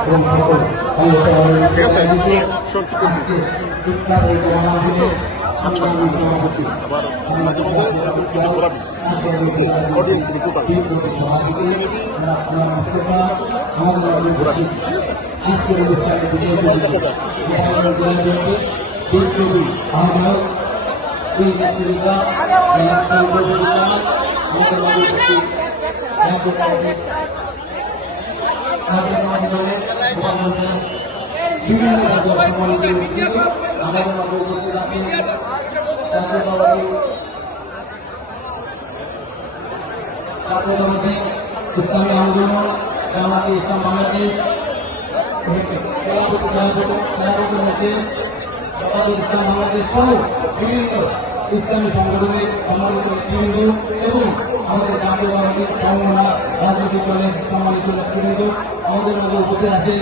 এবং সকল ঠিক আছে ইফতার এই নেতৃত্ব এলাকার বিভিন্ন আমাদের মাঝে উপস্থিত আছেন ছাত্রদলকে ইসলামী আন্দোলন জামাতে সম্মানিত আমাদের মাঝে উপস্থিত আছে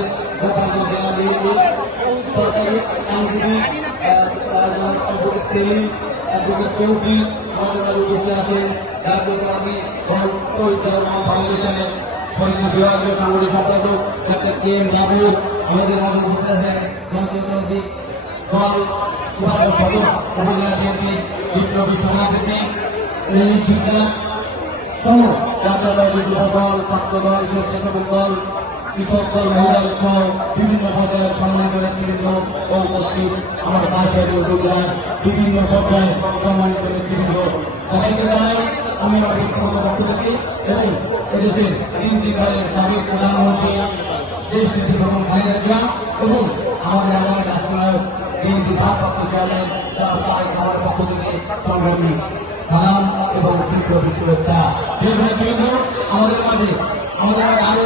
সরকারি আইনজীবী অ্যাডভোকেট সেলিম অ্যাডভোকেট তৌফিক, আমাদের মাঝে উপস্থিত আছেন শহীদ রহমান ফাউন্ডেশনের বিভাগীয় সাংগঠনিক সম্পাদক ডাক্তার কে এম বাবু আমাদের মাঝে উপস্থিত আছেন রাজনৈতিক দল সদর উপজেলা বিএনপি, বিপ্লবী সভাপতি দল কৃষক দল মহিলা সহ বিভিন্ন পর্যায়ের আমার পাশের উপজেলার বিভিন্ন পর্যায়ের সম্মানিত নেতৃবৃন্দ সবাইকে জানাই আমি আমার ব্যক্তিগত বক্তব্য রাখি এবং এদেশের আগামী রাষ্ট্রনায়ক, বিএনপি ভারপ্রাপ্ত চেয়ারম্যান জনাব পক্ষ থেকে সংগ্রামী সালাম আমাদের মাঝে আমাদের আরও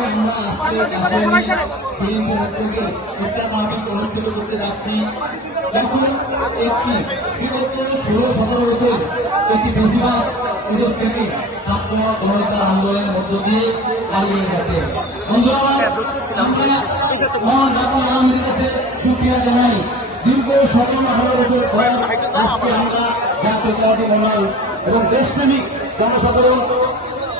আন্দোলনের মধ্য দিয়ে পালিয়ে গেছে আলমের কাছে সুক্রিয়া জানাই দীর্ঘ সতেরো আমরা এবং দেশপ্রেমিক জনসাধারণ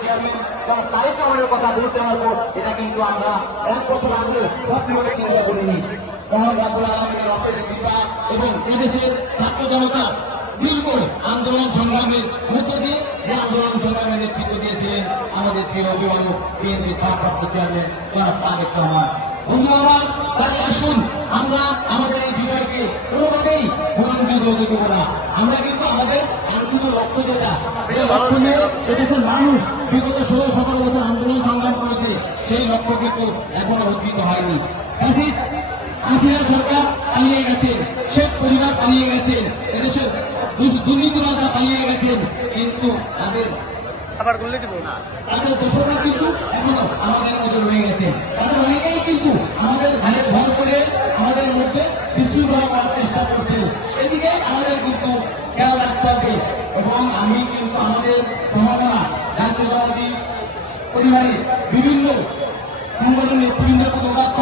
চেয়ারম্যান কথা বলতে পারব, এটা কিন্তু আমরা এক বছর আগে করিনি। এবং এদেশের ছাত্র জনতা দীর্ঘ আন্দোলন সংগ্রামের মধ্য দিয়ে যে আন্দোলন সংগ্রামের নেতৃত্ব দিয়েছিলেন আমাদের প্রিয় অভিভাবক বিএনপির ভারপ্রাপ্ত চেয়ারম্যান তারেক রহমান। তাই আসুন আমরা আমাদের এই বিজয়কে কোনোভাবেই দেবো না। আমরা কিন্তু আমাদের আন্তরিক লক্ষ্য এই লক্ষ্য এদেশের মানুষ বিগত ষোলো সতেরো বছর আন্দোলন সংগ্রাম করেছে সেই লক্ষ্য কিন্তু এখনও অর্জিত হয়নি। হাসিনা সরকার পালিয়ে গেছেন শেখ পরিবার পালিয়ে গেছেন এদেশের দুর্নীতিবাজরা পালিয়ে গেছেন কিন্তু তাদের আবার গুলে দিব তাদের দোষরা কিন্তু এখনও আমাদের মধ্যে রয়ে গেছে। তাদের অনেকেই কিন্তু আমাদের ঘরে ভর করে আমাদের মধ্যে বিশৃঙ্খলা করার চেষ্টা করছে এদিকে আমাদের কিন্তু খেয়াল রাখতে হবে এবং আমি কিন্তু আমাদের সমাধানা জাতীয়তাবাদী পরিবারে বিভিন্ন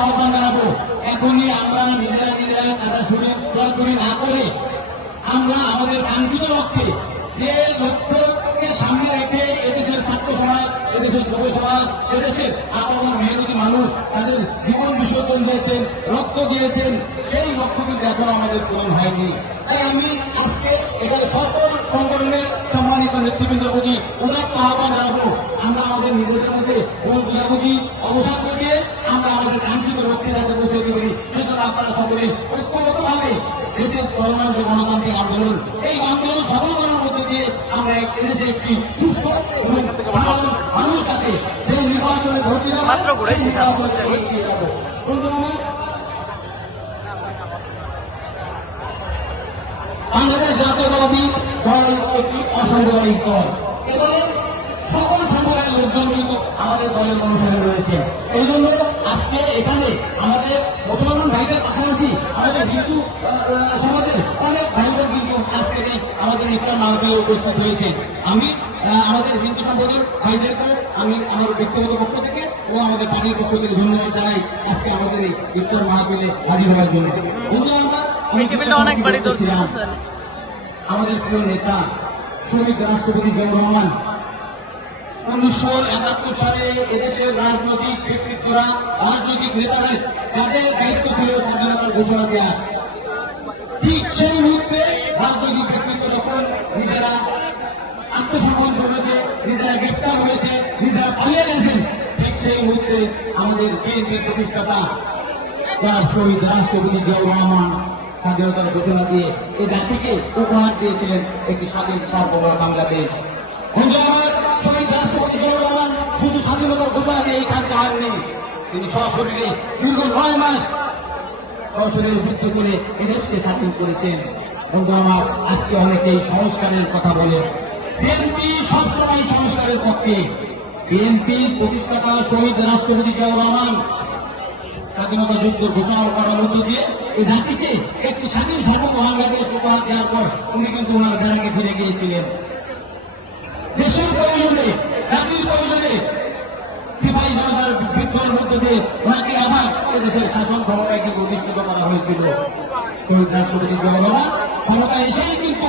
আহ্বান জানাব। এখনই আমরা নিজেরা নিজেরা কাদা করে না করে আমরা আমাদের লক্ষ্যে যে লক্ষ্যকে সামনে রেখে এদেশের ছাত্র সমাজ, এদেশের যুব সমাজ, এদেশের আপামর মেহনতি মানুষ তাদের জীবন বিসর্জন দিয়েছেন, রক্ত দিয়েছেন, সেই লক্ষ্য কিন্তু এখনও আমাদের পূরণ হয়নি। তাই আমি আজকে এখানে সকল সংগঠনের সম্মানিত নেতৃবৃন্দের প্রতি উদাত্ত আহ্বান জানাব। আমরা আমাদের নিজেদের মধ্যে ভুল বুঝাবুঝি অবসান করিয়ে আমরা আমাদের কাঙ্ক্ষিত লক্ষ্যে যাতে পৌঁছে দিতে পারি সেজন্য আপনারা সকলে ঐক্যবদ্ধভাবে দেশের চলমান যে গণতান্ত্রিক আন্দোলন এই আন্দোলন সফল করার মধ্যে দিয়ে আমরা এদেশে একটি সুস্থ এবং মানুষ আছে সেই নির্বাচনে ঘুরেছি, নির্বাচনে হচ্ছে। ভোট দিয়ে যাব। বন্ধুরা আমার, বাংলাদেশ জাতীয়তাবাদী দল একটি অসাম্প্রদায়িক দল। এবারে সকল সম্প্রদায়ের লোকজন কিন্তু আমাদের দলের অনুসারে রয়েছে। এই জন্য আজকে এখানে আমাদের মুসলমান ভাইদের পাশাপাশি আমাদের হিন্দু সমাজের অনেক ভাইদের কিন্তু আজ থেকে আমাদের ইফতার মাহফিলে উপস্থিত হয়েছে। আমি আমাদের হিন্দু সম্প্রদায়ের ভাইদেরকে আমি আমার ব্যক্তিগত পক্ষ থেকে ও আমাদের পার্টির পক্ষ থেকে ধন্যবাদ জানাই আজকে আমাদের এই ইফতার মাহফিলে হাজির হওয়ার জন্য। বন্ধুরা, আমরা এই টেবিলটা অনেকবারই ধরছি আমাদের প্রিয় নেতা শহীদ রাষ্ট্রপতি জিয়াউর রহমান উনিশশো একাত্তর সালে এদেশের রাজনৈতিক ব্যক্তিত্বরা রাজনৈতিক নেতারা তাদের দায়িত্ব ছিল স্বাধীনতার ঘোষণা দেওয়া ঠিক সেই মুহূর্তে রাজনৈতিক ব্যক্তিত্ব যখন নিজেরা আত্মসমর্পণ করেছে নিজেরা গ্রেপ্তার হয়েছে নিজেরা পালিয়ে গেছেন ঠিক সেই মুহূর্তে আমাদের বিএনপির প্রতিষ্ঠাতা যারা শহীদ রাষ্ট্রপতি জিয়াউর রহমান স্বাধীনতার ঘোষণা দিয়ে এই জাতিকে উপহার দিয়েছিলেন একটি স্বাধীন বাংলাদেশ। শুধু স্বাধীনতার ঘোষণা দিয়ে তিনি সশরীরে দীর্ঘ নয় মাস সশরীরে করে এদেশকে স্বাধীন করেছেন। বন্ধু আমার, আজকে অনেকেই সংস্কারের কথা বলে, বিএনপি সবসময় সংস্কারের পক্ষে। বিএনপির প্রতিষ্ঠাতা শহীদ রাষ্ট্রপতি জিয়াউর রহমান স্বাধীনতা যুদ্ধ ঘোষণা করার মধ্য দিয়ে এই জাতিকে একটি স্বাধীন সার্বভৌম বাংলাদেশ উপহার দেওয়ার পর উনি কিন্তু ওনার বেড়াকে ফিরে গিয়েছিলেন। দেশের প্রয়োজনে, জাতির প্রয়োজনে সিপাহী জনতার বিদ্রোহের মধ্য দিয়ে ওনাকে আবার দেশের শাসন ক্ষমতায় কিন্তু অধিষ্ঠিত করা হয়েছিল। রাষ্ট্রপতি ক্ষমতা এসেই কিন্তু